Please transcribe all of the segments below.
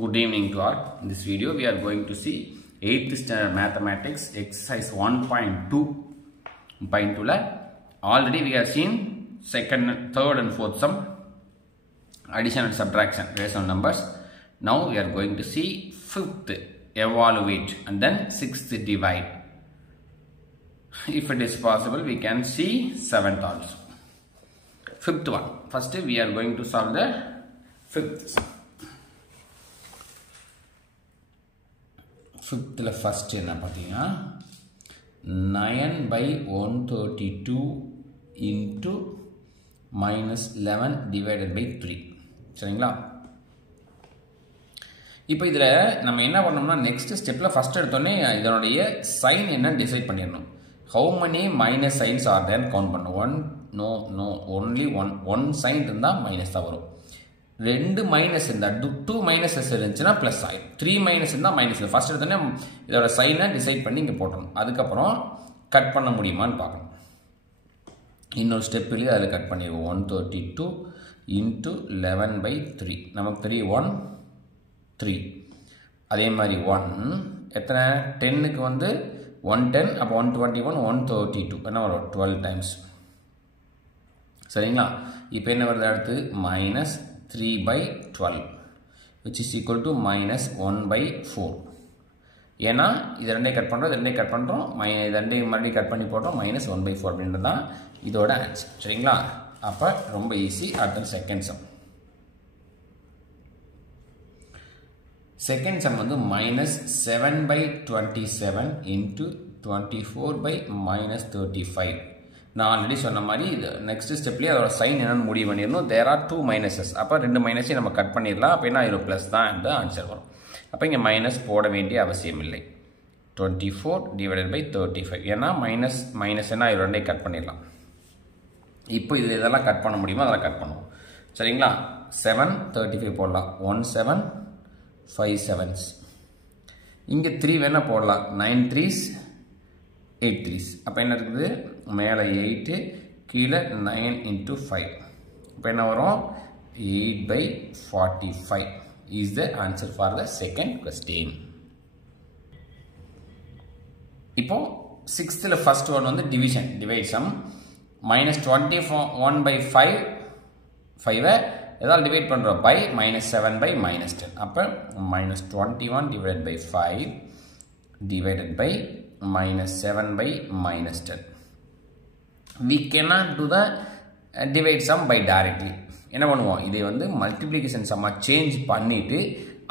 Good evening to all. In this video, we are going to see 8th standard mathematics exercise 1.2. Already we have seen second, third and fourth sum, addition and subtraction based on numbers. Now we are going to see 5th, evaluate, and then 6th, divide. If it is possible, we can see 7th also. 5th one. First we are going to solve the 5th sum. 5th first என்ன பார்த்தீங்கன்னா 9 by 132 into minus 11 divided by 3 சரிங்களா இப்போ இதில் நம்ம என்ன பண்ணோம்னா next ஸ்டெப்பில் first எடுத்தோடனே இதனுடைய சைன் என்ன டிசைட் பண்ணிடணும். How many minus signs are then count பண்ணணும். ஒன்லி ஒன் சைன் இருந்தால் மைனஸ் தான் வரும். 2 மைனஸ் இருந்தால் 2 மைனஸஸ் இருந்துச்சுன்னா ப்ளஸ் ஆயிடும். 3 மைனஸ் இருந்தால் மைனஸ். ஃபர்ஸ்ட் எடுத்தோடனே இதோட சைனை டிசைட் பண்ணி இங்கே போட்டணும். அதுக்கப்புறம் கட் பண்ண முடியுமான்னு பார்க்கணும். இன்னொரு ஸ்டெப்லேயே அதில் கட் பண்ணிடுவோம். 132 into 11 by 3 நமக்கு 3 1 3. அதே மாதிரி 1 எத்தனை 10க்கு வந்து 110 அப்போ 121 132 என்ன வரும் 12 டைம்ஸ் சரிங்களா. இப்போ என்ன வருது அடுத்து minus 3 by 12 which is equal to minus 1 by 4. ஏன்னா இது ரெண்டையும் கட் பண்ணுறோம், இது ரெண்டையும் கட் பண்ணுறோம், இது ரெண்டையும் மறுபடியும் கட் பண்ணி போட்டோம், மைனஸ் 1 by 4 அப்படின்றது தான் இதோட ஆன்சர் சரிங்களா. அப்போ ரொம்ப ஈஸி. அடுத்த செகண்ட் சம். செகண்ட் சம் வந்து minus 7 by 27 into 24 by minus 35. நான் ஆல்ரெடி சொன்ன மாதிரி இது நெக்ஸ்ட் ஸ்டெப்லேயே அதோட சைன் என்னன்னு முடிவு பண்ணிடணும். There are 2 minuses. அப்போ 2 மைனஸையும் நம்ம கட் பண்ணிடலாம். அப்போ என்ன ஆயிரும் ப்ளஸ் தான் இந்த ஆன்சர் வரும். அப்போ இங்கே மைனஸ் போட வேண்டிய அவசியம் இல்லை. 24 divided by 35 ஏன்னா மைனஸ் என்ன ஆயிரும் ரெண்டையும் கட் பண்ணிடலாம். இப்போ இது இதெல்லாம் கட் பண்ண முடியுமோ அதெல்லாம் கட் பண்ணுவோம் சரிங்களா. 7 35 போடலாம். 1 7 5 7s. இங்கே 3 வேணா போடலாம். 9 3s 8 3s. அப்போ என்ன இருக்குது மேலே 8 கீழே 9 into 5. இப்போ என்ன வரும் 8 by 45 is the answer for the second question. இப்போ 6th first one வந்து division, divide sum. minus 21 by 5 எதால் டிவைட் பண்ணுறோம் by minus 7 by minus 10. அப்போ minus 21 divided by 5 divided by minus 7 by minus 10. We cannot do the divide sum by directly. என்ன பண்ணுவோம் இதை வந்து multiplication சம்மா change பண்ணிவிட்டு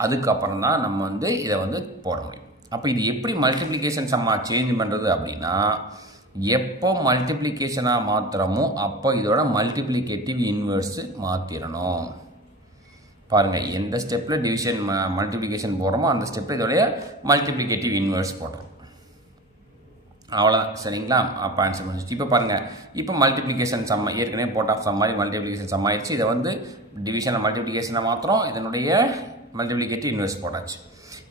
அதுக்கப்புறம் தான் நம்ம வந்து இதை வந்து போட முடியும். அப்போ இது எப்படி மல்டிப்ளிகேஷன் சம்மா சேஞ்ச் பண்ணுறது அப்படின்னா எப்போ மல்டிப்ளிகேஷனாக மாத்திரமோ அப்போ இதோட மல்டிப்ளிகேட்டிவ் இன்வெர்ஸ் மாற்றிடணும். பாருங்கள் எந்த ஸ்டெப்பில் டிவிஷன் மல்டிப்ளிகேஷன் போடுறோமோ அந்த ஸ்டெப்பில் இதோடைய மல்டிப்ளிகேட்டிவ் இன்வெர்ஸ் போடுறோம். அவ்வளோதான் சரிங்களா. அப்போ ஆன்சர் பண்ணிச்சு. இப்போ பாருங்கள் இப்போ மல்டிப்ளிகேஷன் சம் ஏற்கனவே போட் ஆஃப் சம் மாதிரி மல்டிப்ளிகேஷன் சம் ஆயிடுச்சு. இதை வந்து டிவிஷனை மல்டிப்ளிகேஷனை மாத்திரம் இதனுடைய மல்டிப்ளிகேட்டிவ் இன்வெர்ஸ் போட்டாச்சு.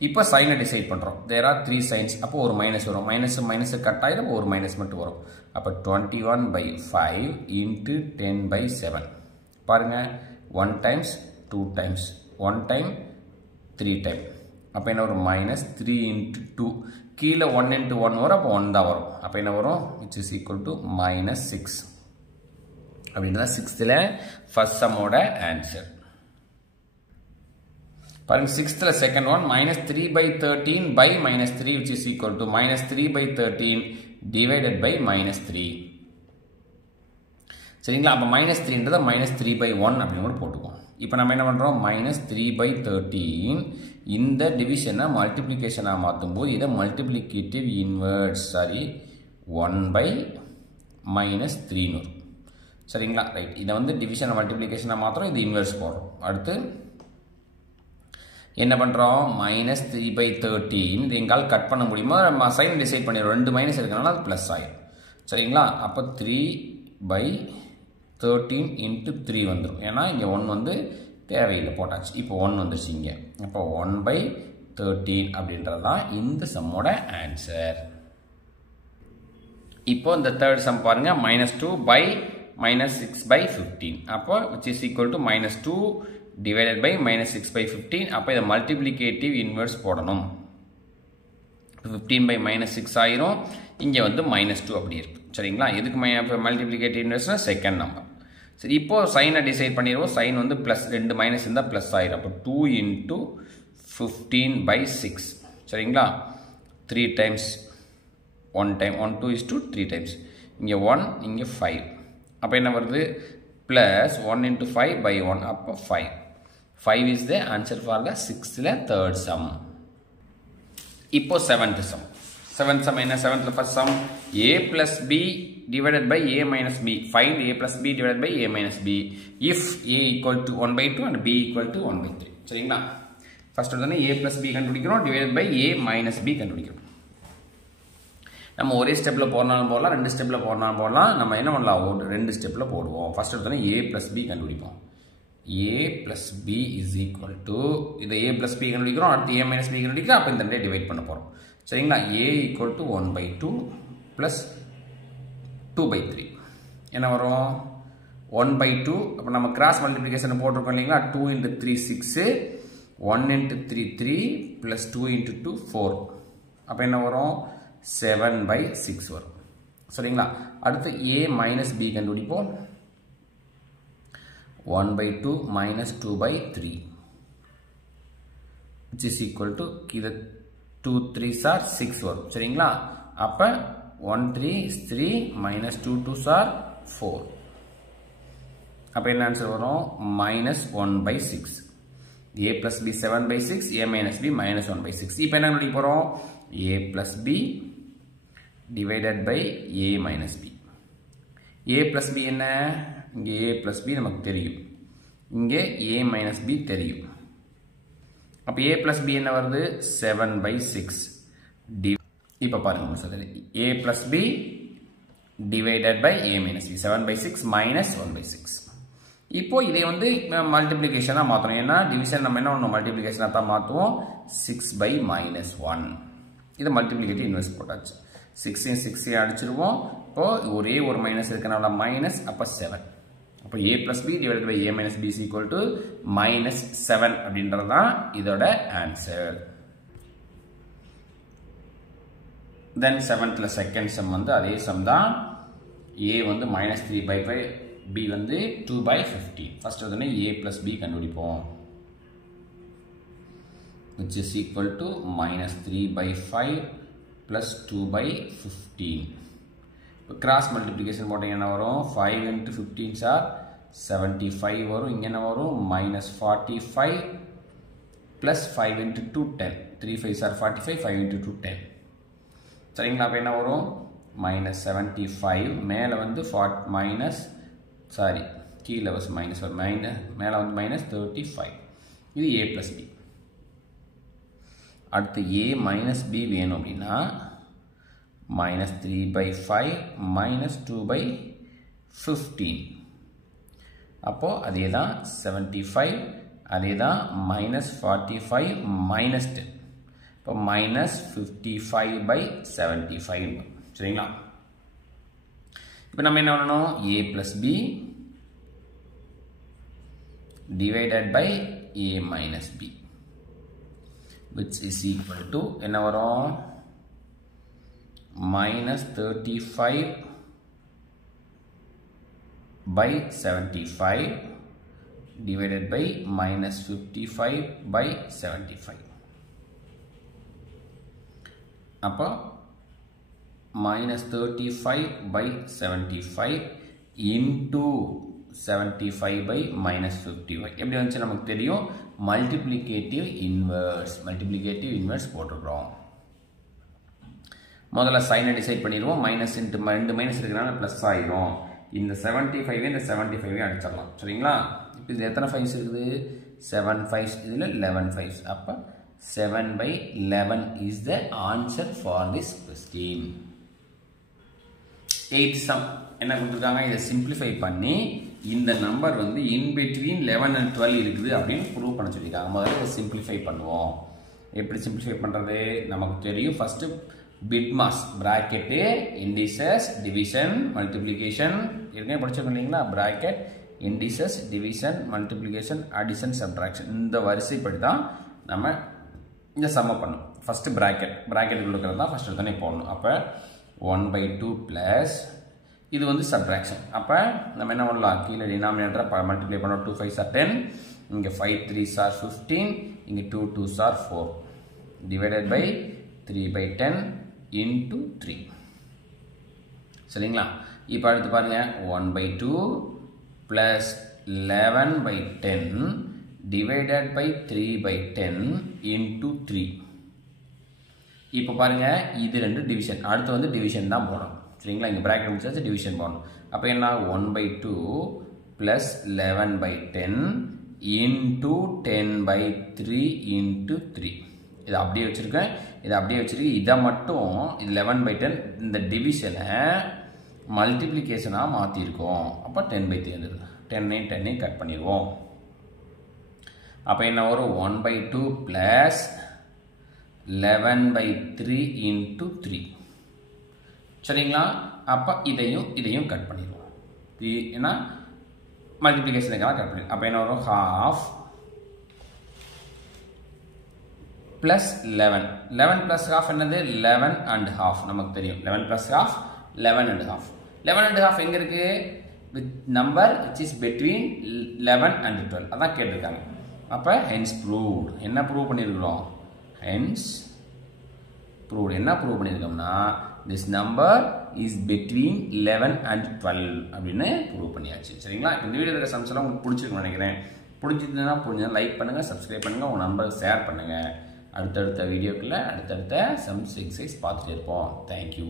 இப்போ சைனை டிசைட் பண்ணுறோம். There are 3 signs. அப்போ ஒரு மைனஸ் வரும். மைனஸ் கட் ஆகிடும். ஒரு மைனஸ் மட்டும் வரும். அப்போ 21 by 5 into 10 by 7. பாருங்கள் 1 times 2 times 1 time 3 time. அப்போ என்ன வரும் மைனஸ் 3 into 2 கீழே 1 into 1 வரும். அப்போ 1 தான் வரும். அப்போ என்ன வரும் which is equal to minus 6 அப்படின்றத 6th ஃபர்ஸ்ட் சம்மோட ஆன்சர். பாருங்க 6th second one minus 3 by 13 by minus 3 which is equal to minus 3 by 13 divided by minus 3 சரிங்களா. அப்போ minus 3ன்றதை minus 3 by 1 அப்படின்னு கூட போட்டுக்குவோம். இப்போ நம்ம என்ன பண்ணுறோம் minus 3 by 13 இந்த டிவிஷனை மல்டிப்ளிகேஷனாக மாற்றும் போது இதை மல்டிப்ளிகேட்டிவ் இன்வெர்ஸ் 1 by minus 3 வரும் சரிங்களா. ரைட் இதை வந்து டிவிஷனை மல்டிப்ளிகேஷனாக மாத்திரம் இது இன்வெர்ஸ் போடுறோம். அடுத்து என்ன பண்ணுறோம் minus 3 by 13 இது எங்கால் கட் பண்ண முடியுமோ நம்ம சைன் டிசைட் பண்ணிடுறோம். 2 மைனஸ் இருக்கனால அது ப்ளஸ் ஆகிடும் சரிங்களா. அப்போ 3 by 13 into 3 வந்துடும். ஏன்னா இங்கே 1 வந்து தேவையில்லை போட்டாச்சு. இப்போ 1 வந்துருச்சு இங்கே. அப்போ 1 by 13 அப்படின்றது தான் இந்த சம்மோட ஆன்சர். இப்போ இந்த தேர்ட் சம் பாருங்கள் minus 2 by minus 6 by 15. அப்போ which is equal to minus 2 divided by minus 6 by 15. அப்போ இதை multiplicative inverse போடணும். 15 by minus 6 ஆயிரும். இங்கே வந்து minus 2 அப்படி இருக்கு. சரிங்களா? எதுக்கு multiplicative inverse செகண்ட் நம்பர். சரி, இப்போ சைனை டிசைட் பண்ணிடுவோம். சைன் வந்து ப்ளஸ் 2 மைனஸ் இருந்தால் ப்ளஸ் ஆயிரும். அப்போ 2 into 15 by 6. சரிங்களா? 3 times 1 time 1 2 is to 3 times. இங்கே 1 இங்கே 5. அப்போ என்ன வருது? Plus 1 into 5 by 1. அப்போ 5. 5 is the answer for the 6th third sum. இப்போ 7th sum. 7th sum என்ன? 7th first sum a plus b divided by a minus b. Find a plus b divided by a minus b if a equal to 1 by 2 and b equal to 1 by 3. சரிங்களா? First வந்து a plus b கண்டுபிடிக்கிறோம், divided by a minus b கண்டுபிடிக்கிறோம். நம்ம ஒரே ஸ்டெப்பில் போடனாலும் போடலாம், 2 ஸ்டெப்பில் போடனாலும் போடலாம். நம்ம என்ன பண்ணலாம்? 2 ஸ்டெப்பில் போடுவோம். ஃபர்ஸ்ட் எடுத்தோன்னே a plus b கண்டுபிடிப்போம். a plus b is equal to, இதை a plus b கண்டுபிடிக்கிறோம், அடுத்து a minus b கண்டுபிடிக்கிறோம். அப்போ இந்த ரெண்டே டிவைட் பண்ண போகிறோம். சரிங்களா? a equal to 1 by 2 plus 2 by 3 என்ன வரும்? 1 by 2. அப்போ நம்ம கிராஸ் மல்டிப்ளிகேஷன் போட்டிருக்கோம் இல்லைங்களா? 2 into 3 6, 1 into 3 3 plus 2 into 2 4. அப்போ என்ன வரும்? 7 by 6 வரும். சரிங்களா? அடுத்து a minus b கண்டுபிடிப்போம். 1 by 2 minus 2 by 3 which is equal to, இது 2 3s are 6 வரும். சரிங்களா? அப்போ 1 3 is 3 minus 2 2s are 4. அப்போ என்ன ஆன்சர் வரும்? minus 1 by 6. a plus b 7 by 6, a minus b minus 1 by 6. இப்போ என்ன கண்டுபிடிக்க போகிறோம்? a plus b divided by a minus b. a plus b என்ன? இங்கே a plus b நமக்கு தெரியும், இங்கே a minus b தெரியும். அப்போ a plus b என்ன வருது? 7 by 6. இப்போ பாருங்க, a plus b divided by a minus b. 7 by 6 minus 1 by 6. இப்போ இதை வந்து மல்டிப்ளிகேஷனாக மாற்றணும். ஏன்னா டிவிஷன் நம்ம என்ன ஒன்று மல்டிப்ளிகேஷனாக தான் மாற்றுவோம். 6 by minus 1. இதை மல்டிப்ளிகேட்டிவ் இன்வெர்ஸ் போட்டாச்சு. 6 6 அடிச்சிருவோம். இப்போ ஒரே ஒரு மைனஸ் இருக்கனால மைனஸ், அப்போ 7. அப்போ a plus b divided by a minus b is equal to minus 7 அப்படின்றது தான் இதோட ஆன்சர். தென் 7th செகண்ட் சம் வந்து அதே சம் தான். a வந்து minus 3 by 5, b வந்து 2 by 15. ஃபர்ஸ்ட் வந்து a plus b கண்டுபிடிப்போம், which is equal to minus 3 by 5 plus 2 by 15. இப்போ கிராஸ் மல்டிப்ளிகேஷன் போட்டீங்க என்ன வரும்? 5 into 15 are 75 வரும். இங்கே என்ன வரும்? minus 45 plus 5 into 2 10. 3 5s are 45, 5 into 2 10. சரிங்களா? அப்போ என்ன வரும்? minus 75. மேலே வந்து கீழே மைனஸ் மேலே வந்து மைனஸ் 35. இது a plus b. அடுத்து a minus b வேணும் அப்படின்னா minus 3 by 5 minus 2 by 15. அப்போ அதே தான் 75, அதே தான் minus 45 minus 10. இப்போ minus 55 by 75. சரிங்களா? இப்போ நம்ம என்ன பண்ணணும்? a plus b divided by a minus b which is equal to என்ன வரும்? minus 35 by 75 divided by minus 55 by 75. அப்போ minus 35 by 75 into 75 by minus 55. எப்படி வந்துச்சு நமக்கு தெரியும்? மல்டிப்ளிகேட்டிவ் இன்வெர்ஸ் போட்டுக்கிறோம். முதல்ல சைனை டிசைட் பண்ணிடுவோம். மைனஸ் இன்ட்டு 2 மைனஸ் இருக்கிறனால ப்ளஸ் ஆயிரும். இந்த 75 இந்த 75 அடிச்சிடலாம். சரிங்களா? இப்போ இது எத்தனை 5s இருக்குது? 7 5s. இதில் 11 5s. அப்போ 7 by 11 is the answer for this question. 8th sum என்ன கொடுத்துருக்காங்க? இதை சிம்பிளிஃபை பண்ணி இந்த நம்பர் வந்து இன் பிட்வீன் 11 and 12 இருக்குது அப்படின்னு ப்ரூவ் பண்ண சொல்லியிருக்காங்க. முதல்ல இதை சிம்பிளிஃபை பண்ணுவோம். எப்படி சிம்பிளிஃபை பண்ணுறது? நமக்கு தெரியும். First BIDMAS bracket, indices, division, multiplication ஏற்கனவே படிச்சிருக்கோம் இல்லைங்களா? Bracket, indices, division, multiplication, addition, subtraction இந்த வரிசைப்படி தான் நம்ம இந்த சம்ம பண்ணும். ஃபஸ்ட்டு ப்ராக்கெட் கொடுக்குறது தான் ஃபஸ்ட்டு தானே போடணும். அப்போ 1/2 ப்ளஸ் இது வந்து சப்ட்ராக்ஷன். அப்போ நம்ம என்ன பண்ணலாம், கீழே டினாமினேட்டரை மல்டிப்ளை பண்ணோம். 2 5s are 10, இங்கே 5 3s are 15, இங்கே 2 2s are 4 divided by 3/10 into 3. சரிங்களா? இப்போ அடுத்து பாருங்க 1/2 plus 11/10 divided by 3/10 into 3. இப்போ பாருங்க இது ரெண்டு டிவிஷன். அடுத்து வந்து டிவிஷன் தான் போடணும். சரிங்களா? இங்கே பிராக்கெட் முடிச்சாச்சு, டிவிஷன் போடணும். அப்போ என்ன 1/2 plus 11/10 into 10/3 into 3. இதை அப்படியே வச்சுருக்கேன். இதை அப்படியே வச்சுருக்கு. இதை மட்டும் இது 11/10 இந்த டிவிஷனை மல்டிப்ளிகேஷனாக மாற்றிருக்கோம். அப்போ 10/3 வந்துடுது. 10 கட் பண்ணிடுவோம். அப்போ என்ன வரும் 1/2 ப்ளஸ் 11/3 into 3. சரிங்களா? அப்போ இதையும் கட் பண்ணிடுவோம். ஏன்னா மல்டிப்ளிகேஷனுக்கெல்லாம் கட் பண்ணிடுவோம். அப்போ என்ன வரும் ஹாஃப் plus 11 plus half என்னது 11 and half. நமக்கு தெரியும் 11 plus half 11 and half. 11 and half எங்க இருக்கு? with number which is between 11 and 12. அதான் கேட்டிருக்காங்க. அப்ப hence proved. என்ன ப்ரூவ் பண்ணிருக்கோம்? hence proved. என்ன prove பண்ணிருக்கோம்னா this number is between 11 and 12 அப்படின்னு ப்ரூவ் பண்ணியாச்சு. சரிங்களா? இந்த வீடியோல இருக்க சம்ஸ் எல்லாம் உங்களுக்கு பிடிச்சிருக்கும்னு நினைக்கிறேன். பிடிச்சிருந்தா லைக் பண்ணுங்க, சப்ஸ்கிரைப் பண்ணுங்க, உங்க நம்பருக்கு ஷேர் பண்ணுங்க. அடுத்தடுத்த வீடியோக்குள்ள அடுத்தடுத்த சம்ஸ் எக்ஸசைஸ் பார்த்துட்டே இருப்போம். தேங்க்யூ.